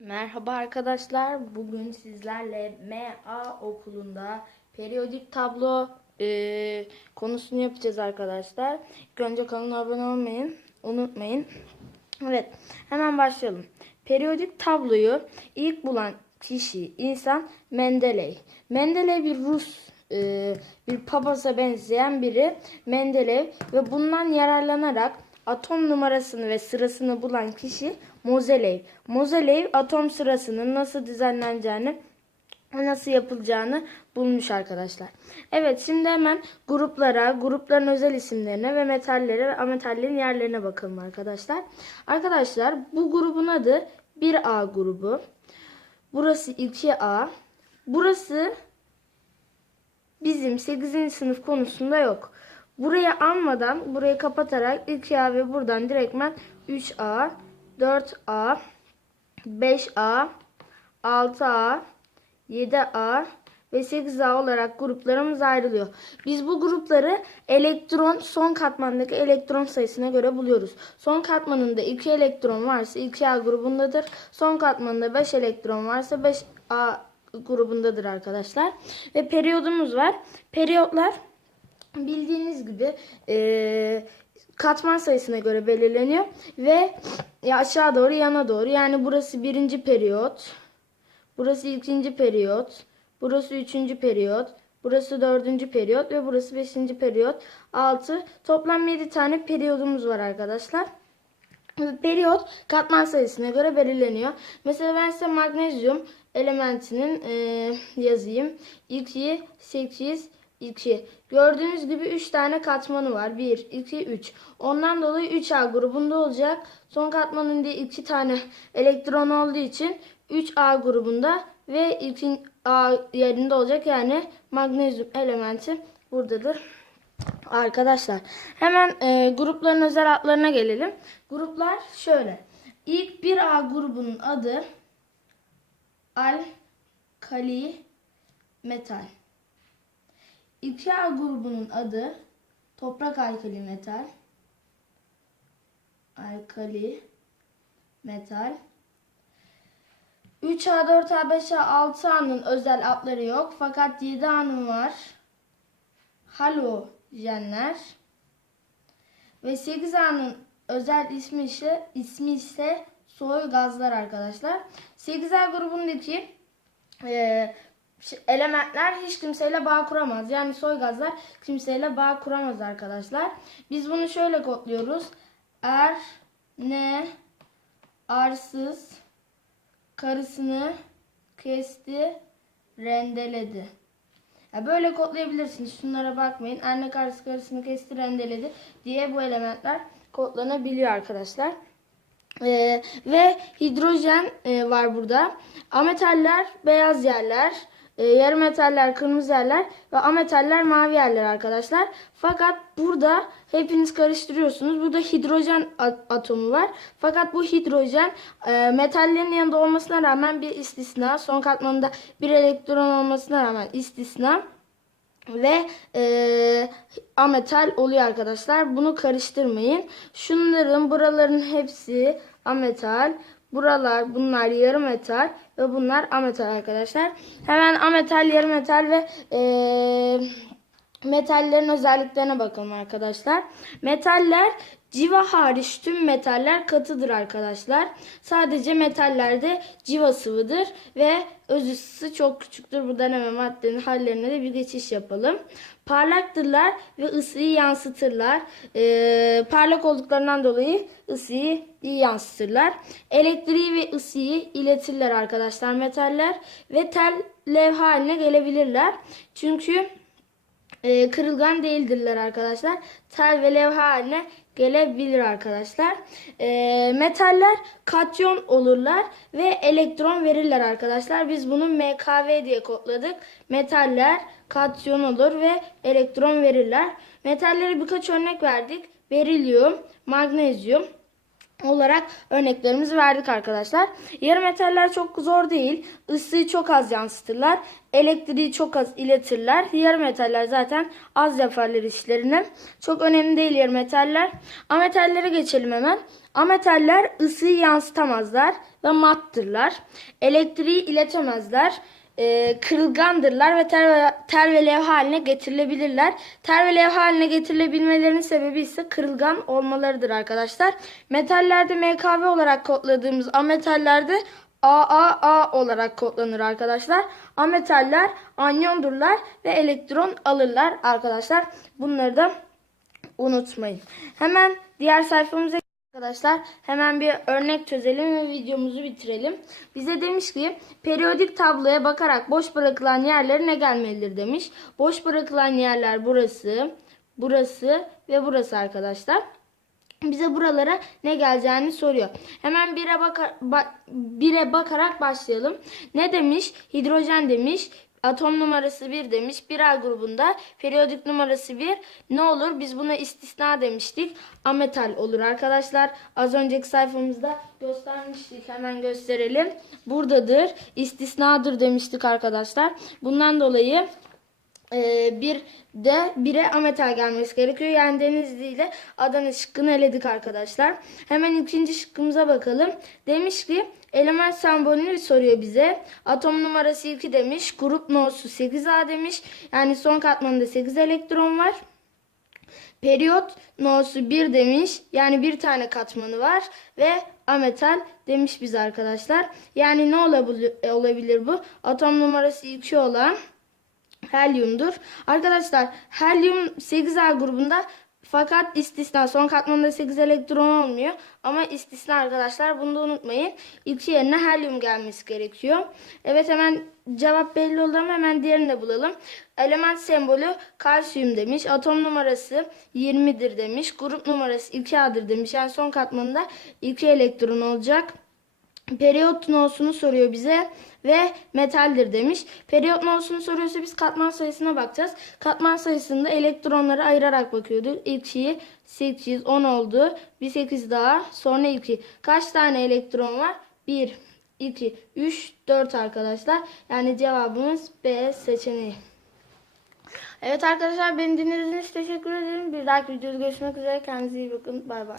Merhaba arkadaşlar. Bugün sizlerle MA okulunda periyodik tablo e, konusunu yapacağız arkadaşlar. İlk önce kanala abone olmayın, unutmayın. Evet, hemen başlayalım. Periyodik tabloyu ilk bulan kişi, insan Mendeley. Mendeley bir Rus e, bir papasa benzeyen biri Mendeleev ve bundan yararlanarak atom numarasını ve sırasını bulan kişi Mozeleev. Mozeleev atom sırasının nasıl düzenleneceğini nasıl yapılacağını bulmuş arkadaşlar. Evet şimdi hemen gruplara, grupların özel isimlerine ve metallere ve ametallerin yerlerine bakalım arkadaşlar. Arkadaşlar bu grubun adı 1A grubu. Burası 2A. Burası bizim 8. sınıf konusunda yok. Burayı almadan burayı kapatarak 2A ve buradan direktmen 3A, 4A, 5A, 6A, 7A ve 8A olarak gruplarımız ayrılıyor. Biz bu grupları elektron son katmandaki elektron sayısına göre buluyoruz. Son katmanında 2 elektron varsa 2A grubundadır. Son katmanında 5 elektron varsa 5A grubundadır arkadaşlar. Ve periyodumuz var. Periyotlar bildiğiniz gibi e, katman sayısına göre belirleniyor ve aşağı doğru yana doğru yani burası birinci periyot burası ikinci periyot burası üçüncü periyot burası dördüncü periyot ve burası beşinci periyot altı toplam yedi tane periyodumuz var arkadaşlar. Periyot katman sayısına göre belirleniyor. Mesela ben size magnezyum elementinin e, yazayım. 2, 8, 2. Gördüğünüz gibi 3 tane katmanı var. 1, 2, 3. Ondan dolayı 3A grubunda olacak. Son katmanında 2 tane elektron olduğu için 3A grubunda ve 2 A yerinde olacak. Yani magnezyum elementi buradadır. Arkadaşlar hemen e, grupların özel adlarına gelelim. Gruplar şöyle. İlk 1A grubunun adı alkali metal. 2A grubunun adı toprak alkali metal. Alkali metal. 3A, 4A, 5A, 6A'nın özel adları yok. Fakat 7A'nın var. Halojenler. Ve 8A'nın özel ismi ise, ismi ise soy gazlar arkadaşlar. 8A grubundaki e, elementler hiç kimseyle bağ kuramaz. Yani soy gazlar kimseyle bağ kuramaz arkadaşlar. Biz bunu şöyle kodluyoruz. Er, ne, arsız, karısını kesti, rendeledi. Ya böyle kodlayabilirsiniz. Şunlara bakmayın. Anne karısı karısını kesti, rendeledi diye bu elementler kodlanabiliyor arkadaşlar. Ee, ve hidrojen e, var burada. Ametaller beyaz yerler, e, yarı metaller kırmızı yerler ve ametaller mavi yerler arkadaşlar. Fakat burada hepiniz karıştırıyorsunuz. Burada hidrojen atomu var. Fakat bu hidrojen e, metallerin yanında olmasına rağmen bir istisna. Son katmanında bir elektron olmasına rağmen istisna ve e, ametal oluyor arkadaşlar. Bunu karıştırmayın. Şunların buraların hepsi ametal. Buralar bunlar yarı metal ve bunlar ametal arkadaşlar. Hemen ametal, yarı metal ve e, metallerin özelliklerine bakalım arkadaşlar. Metaller civa hariç tüm metaller katıdır arkadaşlar. Sadece metallerde civa sıvıdır ve öz ısısı çok küçüktür. Buradan hemen maddenin hallerine de bir geçiş yapalım. Parlaktırlar ve ısıyı yansıtırlar. Ee, parlak olduklarından dolayı ısıyı iyi yansıtırlar. Elektriği ve ısıyı iletirler arkadaşlar metaller ve tel levha haline gelebilirler. Çünkü e, kırılgan değildirler arkadaşlar. Tel ve levha haline gelebilir arkadaşlar. E, metaller katyon olurlar ve elektron verirler arkadaşlar. Biz bunu MKV diye kodladık. Metaller katyon olur ve elektron verirler. Metallere birkaç örnek verdik. Berilyum, magnezyum, olarak örneklerimizi verdik arkadaşlar. Yarı metaller çok zor değil. Isıyı çok az yansıtırlar. Elektriği çok az iletirler. Yarı metaller zaten az yaparlar işlerini. Çok önemli değil yarı metaller. Ametallere geçelim hemen. Ametaller ısıyı yansıtamazlar ve mattırlar. Elektriği iletemezler. Ee, kırılgandırlar ve tel ve, tel ve levha haline getirilebilirler. Tel ve levha haline getirilebilmelerinin sebebi ise kırılgan olmalarıdır arkadaşlar. Metallerde MKV olarak kodladığımız ametallerde AAA olarak kodlanır arkadaşlar. Ametaller anyondurlar ve elektron alırlar arkadaşlar. Bunları da unutmayın. Hemen diğer sayfamıza arkadaşlar hemen bir örnek çözelim ve videomuzu bitirelim. Bize demiş ki periyodik tabloya bakarak boş bırakılan yerlere ne gelmelidir demiş. Boş bırakılan yerler burası, burası ve burası arkadaşlar. Bize buralara ne geleceğini soruyor. Hemen bire, bakar, ba- bire bakarak başlayalım. Ne demiş? Hidrojen demiş. Atom numarası 1 demiş. 1A grubunda periyodik numarası 1. Ne olur? Biz buna istisna demiştik. Ametal olur arkadaşlar. Az önceki sayfamızda göstermiştik. Hemen gösterelim. Buradadır. İstisnadır demiştik arkadaşlar. Bundan dolayı ee, bir de bire ametal gelmesi gerekiyor. Yani Denizli ile Adana şıkkını eledik arkadaşlar. Hemen ikinci şıkkımıza bakalım. Demiş ki element sembolünü soruyor bize. Atom numarası 2 demiş. Grup no'su 8A demiş. Yani son katmanında 8 elektron var. Periyot no'su 1 demiş. Yani bir tane katmanı var ve ametal demiş biz arkadaşlar. Yani ne olabilir, olabilir bu? Atom numarası 2 olan helyumdur. Arkadaşlar helyum 8A grubunda fakat istisna son katmanında 8 elektron olmuyor. Ama istisna arkadaşlar bunu da unutmayın. İlk yerine helyum gelmesi gerekiyor. Evet hemen cevap belli oldu ama hemen diğerini de bulalım. Element sembolü kalsiyum demiş. Atom numarası 20'dir demiş. Grup numarası 2A'dır demiş. Yani son katmanında 2 elektron olacak. Periyot no'sunu soruyor bize ve metaldir demiş. Periyot no'sunu soruyorsa biz katman sayısına bakacağız. Katman sayısında elektronları ayırarak bakıyorduk. 2, 8, 10 oldu. Bir 8 daha. Sonra 2. Kaç tane elektron var? 1, 2, 3, 4 arkadaşlar. Yani cevabımız B seçeneği. Evet arkadaşlar beni dinlediğiniz için teşekkür ederim. Bir dahaki videoda görüşmek üzere. Kendinize iyi bakın. Bay bay.